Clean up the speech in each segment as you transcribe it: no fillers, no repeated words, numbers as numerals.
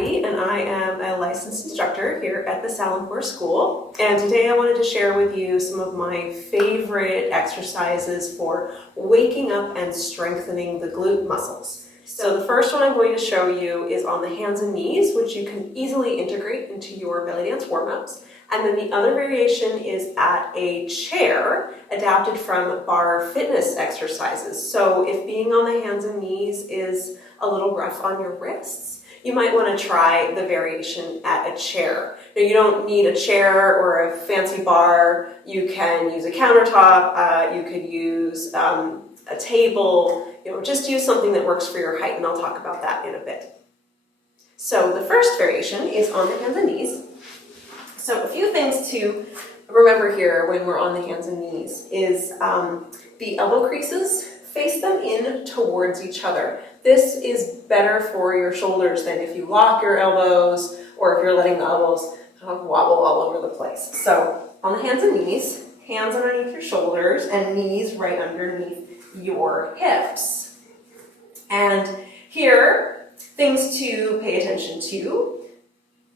Abby, and I am a licensed instructor here at the Salimpour School. And today I wanted to share with you some of my favorite exercises for waking up and strengthening the glute muscles. So the first one I'm going to show you is on the hands and knees, which you can easily integrate into your belly dance warm-ups. And then the other variation is at a chair, adapted from barre fitness exercises. So if being on the hands and knees is a little rough on your wrists, you might want to try the variation at a chair. Now, you don't need a chair or a fancy bar. You can use a countertop. You could use a table. Just use something that works for your height, and I'll talk about that in a bit. So the first variation is on the hands and knees. So a few things to remember here when we're on the hands and knees is the elbow creases, face them in towards each other. This is better for your shoulders than if you lock your elbows or if you're letting the elbows kind of wobble all over the place. So on the hands and knees, hands underneath your shoulders and knees right underneath your hips. And here, things to pay attention to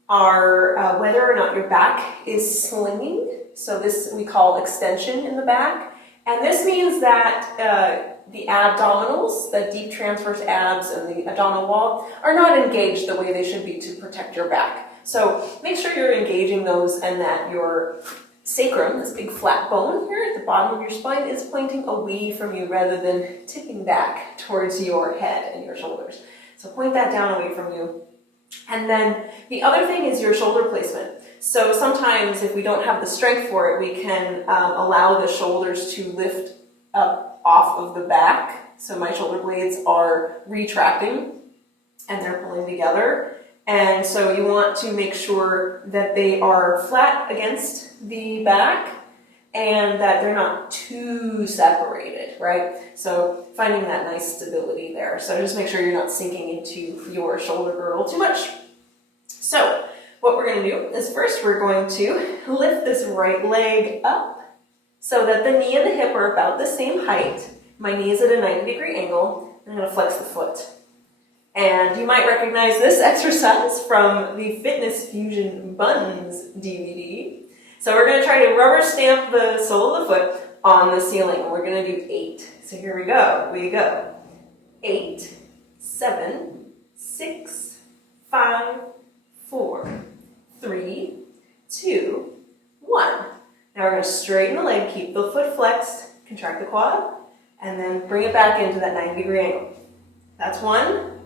are whether or not your back is slinging. So this we call extension in the back. And this means that the abdominals, the deep transverse abs and the abdominal wall, are not engaged the way they should be to protect your back. So make sure you're engaging those and that your sacrum, this big flat bone here at the bottom of your spine, is pointing away from you rather than tipping back towards your head and your shoulders. So point that down away from you. And then the other thing is your shoulder placement. So sometimes if we don't have the strength for it, we can allow the shoulders to lift up off of the back. So my shoulder blades are retracting and they're pulling together. And so you want to make sure that they are flat against the back and that they're not too separated, right? So finding that nice stability there. So just make sure you're not sinking into your shoulder girdle too much. So what we're going to do is first we're going to lift this right leg up so that the knee and the hip are about the same height. My knee is at a 90-degree angle, and I'm going to flex the foot. And you might recognize this exercise from the Fitness Fusion Buns DVD. So we're going to try to rubber stamp the sole of the foot on the ceiling, and we're going to do 8. So here we go. We go. 8, 7, 6, 5, 4, 3, 2, 1. Now we're going to straighten the leg, keep the foot flexed, contract the quad, and then bring it back into that 90-degree angle. That's 1,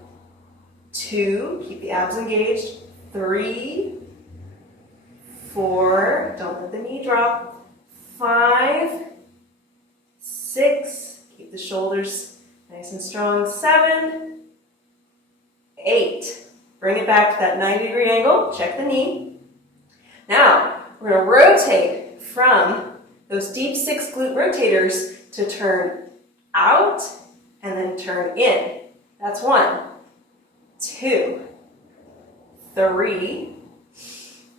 2, keep the abs engaged, 3, 4, don't let the knee drop, 5, 6, keep the shoulders nice and strong, 7, 8, bring it back to that 90-degree angle, check the knee. Now, we're going to rotate from those deep 6 glute rotators to turn out and then turn in. That's 1, 2, 3,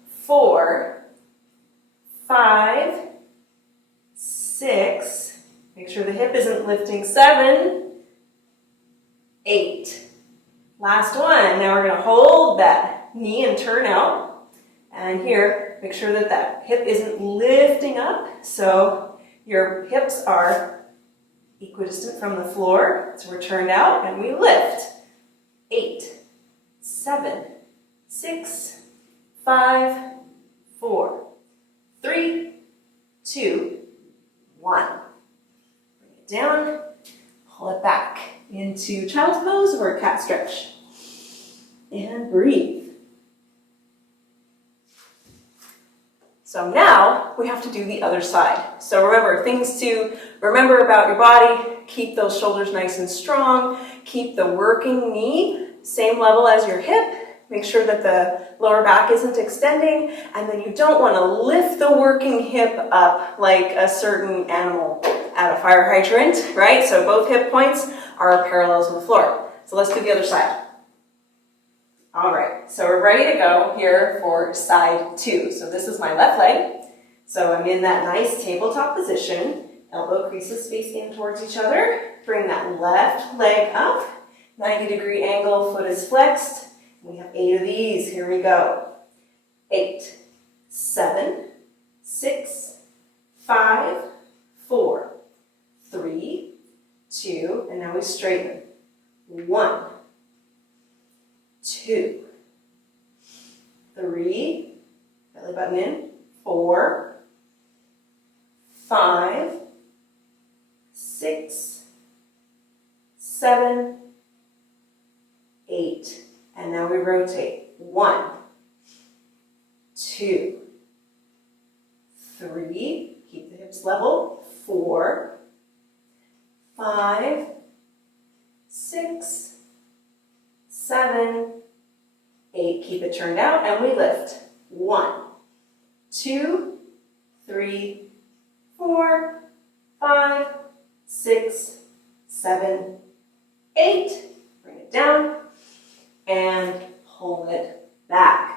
4, 5, 6, make sure the hip isn't lifting, 7, 8. Last one. Now we're going to hold that knee and turn out. And here, make sure that that hip isn't lifting up. So your hips are equidistant from the floor. So we're turned out and we lift. 8, 7, 6, 5, 4, 3, 2, 1. Bring it down, pull it back into child's pose or cat stretch. And breathe. So now we have to do the other side. So remember, things to remember about your body: keep those shoulders nice and strong, keep the working knee same level as your hip, make sure that the lower back isn't extending, and then you don't want to lift the working hip up like a certain animal at a fire hydrant, right? So both hip points are parallel to the floor. So let's do the other side. All right, so we're ready to go here for side 2. So this is my left leg. So I'm in that nice tabletop position. Elbow creases face in towards each other. Bring that left leg up. 90-degree angle, foot is flexed. We have 8 of these. Here we go. 8, 7, 6, 5, 4, 3, 2, and now we straighten. 1, 2, 3, belly button in, 4, 5, 6, 7, 8, and now we rotate. 1, 2, 3, keep the hips level, 4, 5, 6, 7, 8, keep it turned out, and we lift. 1, 2, 3, 4, 5, 6, 7, 8. Bring it down and pull it back.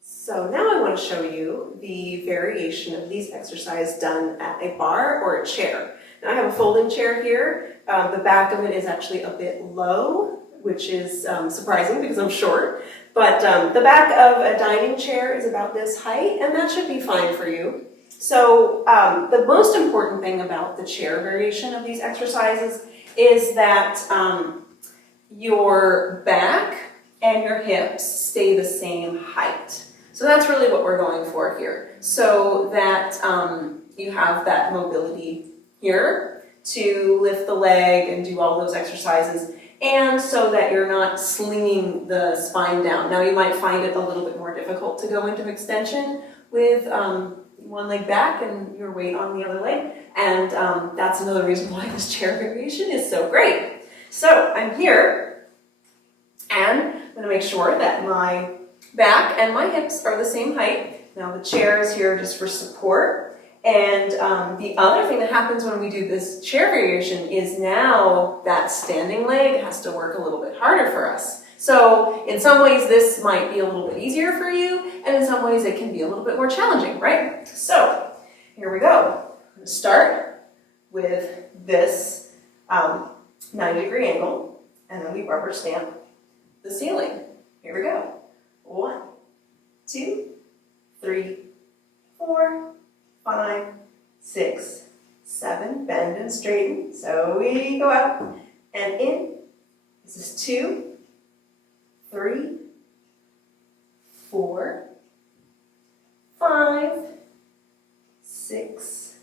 So now I want to show you the variation of these exercises done at a bar or a chair. Now I have a folding chair here. The back of it is actually a bit low, which is surprising because I'm short. But the back of a dining chair is about this height, and that should be fine for you. So the most important thing about the chair variation of these exercises is that your back and your hips stay the same height. So that's really what we're going for here, so that you have that mobility here to lift the leg and do all those exercises, and so that you're not slinging the spine down. Now you might find it a little bit more difficult to go into extension with one leg back and your weight on the other leg, and that's another reason why this chair variation is so great. So I'm here, and I'm going to make sure that my back and my hips are the same height. Now the chair is here just for support. And the other thing that happens when we do this chair variation is now that standing leg has to work a little bit harder for us. So in some ways this might be a little bit easier for you, and in some ways it can be a little bit more challenging, right? So here we go. I'm going to start with this 90-degree angle, and then we rubber stamp the ceiling. Here we go. 1, 2, 3, 4, 5, 6, 7, bend and straighten. So we go out and in. This is 2, 3, 4, 5, 6,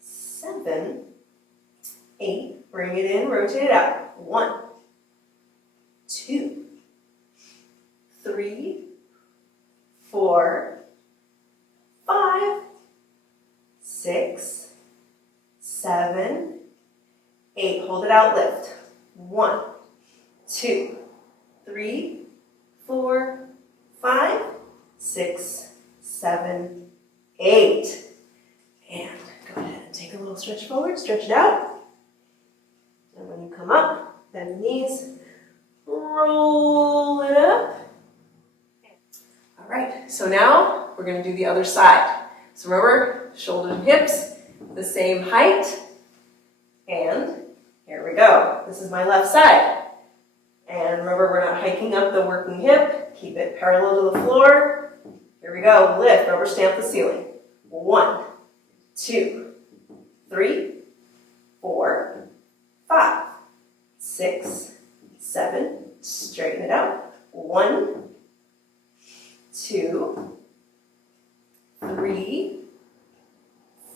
7, 8. Bring it in, rotate it out. 1, 2, 3, 4, 5, 6, 7, 8. Hold it out, lift. 1, 2, 3, 4, 5, 6, 7, 8. And go ahead and take a little stretch forward, stretch it out. And when you come up, bend the knees, roll it up. All right, so now we're going to do the other side. So remember, shoulders and hips, the same height. And here we go. This is my left side. And remember, we're not hiking up the working hip. Keep it parallel to the floor. Here we go. Lift, rubber stamp the ceiling. 1, 2, 3, 4, 5, 6, 7. Straighten it out. 1, 2, 3,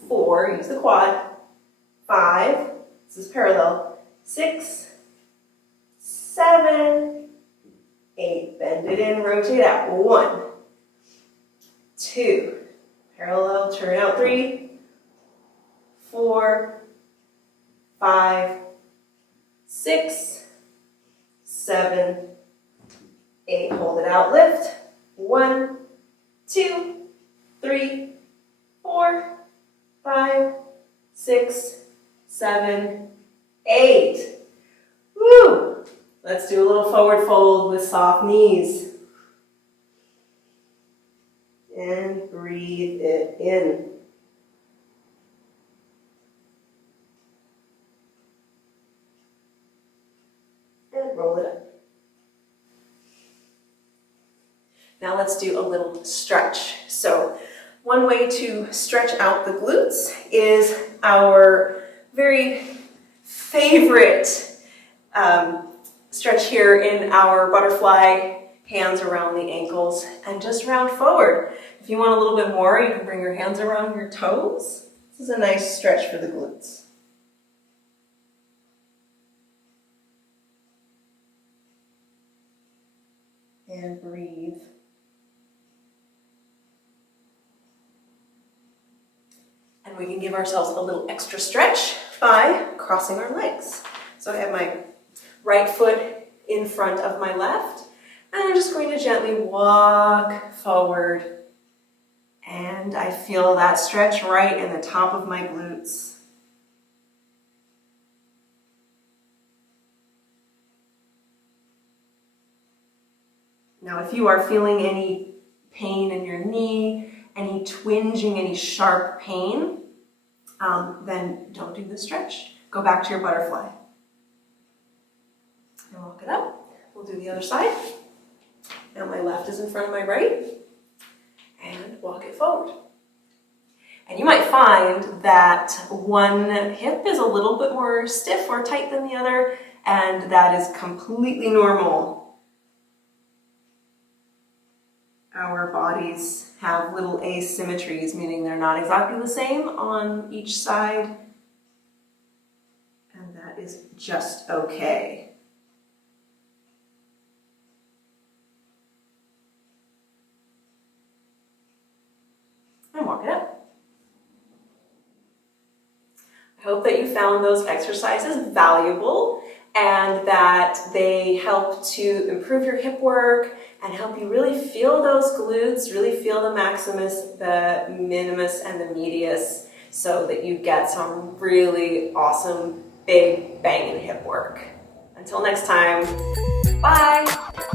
4, use the quad, 5, this is parallel, 6, 7, 8, bend it in, rotate out, 1, 2, parallel, turn out, 3, 4, 5, 6, 7, 8, hold it out, lift, 1, 2, 3, 4, 5, 6, 7, 8. Woo! Let's do a little forward fold with soft knees. And breathe it in. roll it up. Now let's do a little stretch. So one way to stretch out the glutes is our very favorite stretch here in our butterfly, hands around the ankles and just round forward. If you want a little bit more, you can bring your hands around your toes. This is a nice stretch for the glutes. And breathe. And we can give ourselves a little extra stretch by crossing our legs. So I have my right foot in front of my left, and I'm just going to gently walk forward. And I feel that stretch right in the top of my glutes. Now, if you are feeling any pain in your knee, any twinging, any sharp pain, then don't do the stretch. Go back to your butterfly. And walk it up. We'll do the other side. Now my left is in front of my right. And walk it forward. And you might find that one hip is a little bit more stiff or tight than the other, and that is completely normal. Our bodies have little asymmetries, meaning they're not exactly the same on each side, and that is just okay. And walk it up. I hope that you found those exercises valuable and that they help to improve your hip work and help you really feel those glutes, really feel the maximus, the minimus, and the medius so that you get some really awesome big banging hip work. Until next time, bye!